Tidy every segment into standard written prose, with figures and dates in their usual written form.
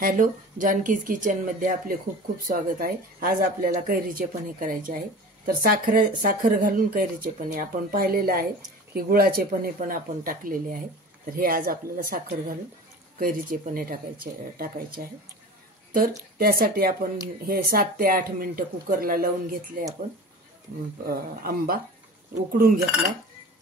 Hello, जानकीज किचनमध्ये आपले खूप खूप स्वागत आहे। आज आपल्याला कैरीचे पन्हे करायचे आहे। तर साखर घालून कैरीचे पन्हे आपण पाहिलेले आहे की गुळाचे पन्हे पण आपण टाकलेले आहे। तर हे आज आपल्याला साखर घालून कैरीचे पन्हे टाकायचे आहे। तर त्यासाठी आपण हे 7 ते 8 मिनिटं कुकरला लावून घेतले। आपण आंबा उकडून घेतला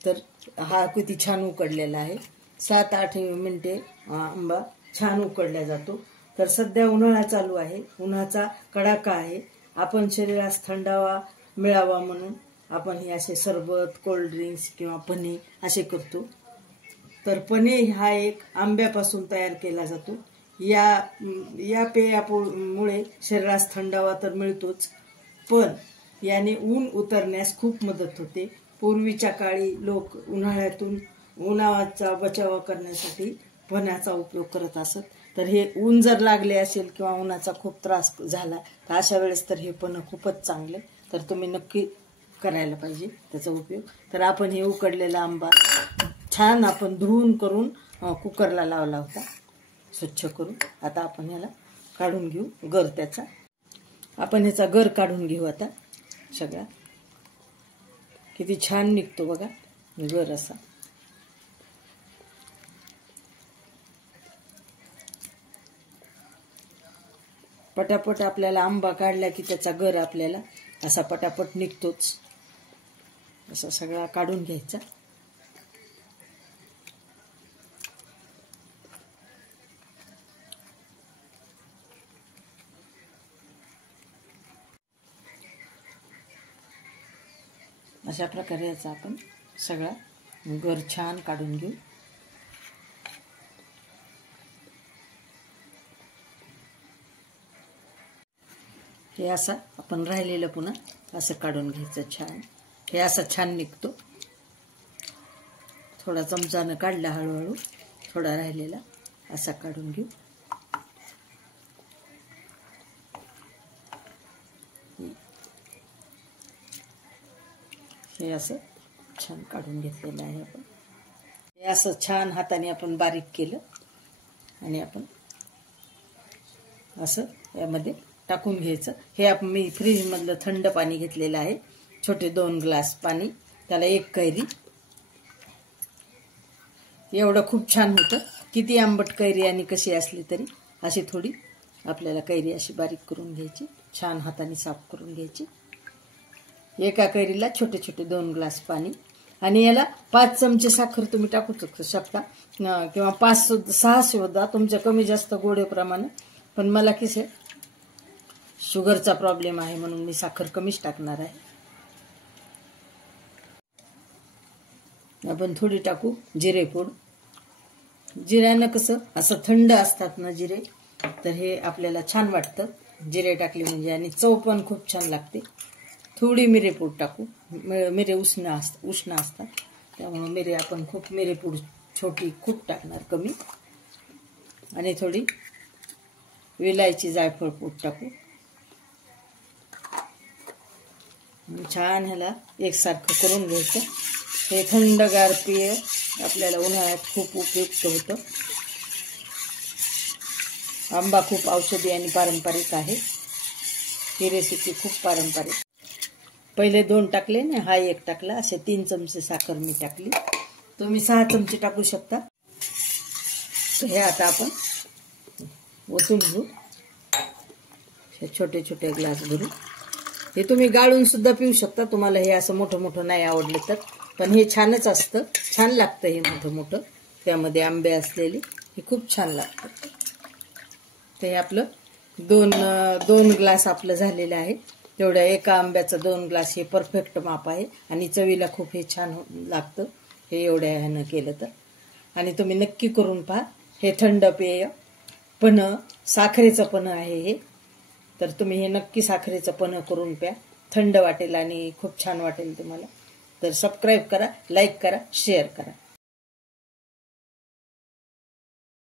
तर हा किती छान उकडलेला आहे। 7-8 मिनिटे आंबा छान उकडला जातो। तर सध्या उन्हाळा चालू आहे, उन्हाचा कडाका आहे। आपण शरीरास थंडावा मिळावा म्हणून आपण हे असे सरबत, कोल्ड ड्रिंक्स किंवा पन्हे असे करतो। तर पन्हे हा एक आंब्यापासून तयार केला जातो। या पेयामुळे शरीरास थंडावा तर मिळतोच, पण याने ऊन उतरण्यास खूप मदत होते। पूर्वीच्या काळी लोक उन्हाळ्यातून उन्हाचा बचाव करण्यासाठी पन्ह्याचा उपयोग करत असत। तर हे ऊन जर लागले असेल किंवा उन्हाचा खूप त्रास झाला तर अशा वेळेस तर हे पन्ह खूपच चांगले। तर तुम्ही नक्की करायला पाहिजे त्याचा उपयोग। तर आपण हे उकडलेला आंबा छान आपण धुवून करून कुकरला लावला होता स्वच्छ करून। आता आपण याला काढून घेऊ गर त्याचा। आपण ह्याचा गर काढून घेऊ आता सगळा। किती छान निघतो बघा गर असा। पटापट आपल्याला आंबा काढला की त्याचा गर आपल्याला असा पटापट निघतोच। असा सगळा काढून घ्यायचा। अशा प्रकारे याचा आपण सगळा गर छान काढून घेऊ। हे असं आपण राहिलेलं पुन्हा असं काढून घ्यायचं छान। हे असं छान निघतो। थोडा चमचानं काढला हळूहळू, थोडा राहिलेला असा काढून घेऊ। हे असं छान काढून घेतलेलं आहे आपण। हे असं छान हाताने आपण बारीक केलं आणि आपण असं यामध्ये टाकून घ्यायचं। हे मी फ्रीज मधलं थंड पाणी घेतलेलं आहे, छोटे 2 ग्लास पाणी, त्याला 1 कैरी। एवढं खूप छान होतं। किती आंबट कैरी आणि कशी असली तरी अशी थोडी आपल्याला कैरी अशी बारीक करून घ्यायची, छान हाताने साफ करून घ्यायची। एका कैरीला छोटे छोटे 2 ग्लास पाणी आणि याला 5 चमचे साखर तुम्ही टाकू शकता किंवा 5-6 सुद्धा तुमच्या कमी जास्त गोडीप्रमाणे। पण मला किसे शुगरचा प्रॉब्लेम आहे म्हणून मी साखर कमीच टाकणार आहे। आपण थोडी टाकू जिरेपूड। जिऱ्यानं कसं असं थंड असतात ना जिरे, तर हे आपल्याला छान वाटतं जिरे टाकले म्हणजे, आणि चव पण खूप छान लागते। थोडी मिरेपूड टाकू, मिरे उष्ण असतात त्यामुळे मिरे आपण खूप मिरेपूड छोटी खूप टाकणार, कमी। आणि थोडी विलायची जायफळ पूड टाकू। छान ह्याला एकसारखं करून घ्यायचं। हे थंडगार पेय आपल्याला उन्हाळ्यात खूप उपयुक्त होतं। आंबा खूप औषधी आणि पारंपरिक आहे। ही रेसिपी खूप पारंपरिक। पहिले 2 टाकले ना, हा 1 टाकला, असे 3 चमचे साखर मी टाकली। तुम्ही 6 चमचे टाकू शकता। तर हे आता आपण ओतून घेऊ, हे छोटे छोटे ग्लास भरून। हे तुम्ही गाळून सुद्धा पिऊ शकता, तुम्हाला हे असं मोठं मोठं नाही आवडले तर। पण हे छानच असतं, छान लागतं हे मोठं मोठं, त्यामध्ये आंबे असलेले हे खूप छान लागतं। तर हे आपलं 2 ग्लास आपलं झालेलं आहे। तेवढ्या एका आंब्याचा 2 ग्लास हे परफेक्ट माप आहे आणि चवीला खूप हे छान लागतं हे एवढ्या ह्यानं केलं तर। आणि तुम्ही नक्की करून पहा हे थंड पेय। पन्ह साखरेचं पन्ह आहे हे, तर तुम्ही हे नक्की साखरेचं पन्ह करून प्या, थंड वाटेल आणि खूप छान वाटेल तुम्हाला। तर सबस्क्राईब करा, लाईक करा, शेअर करा।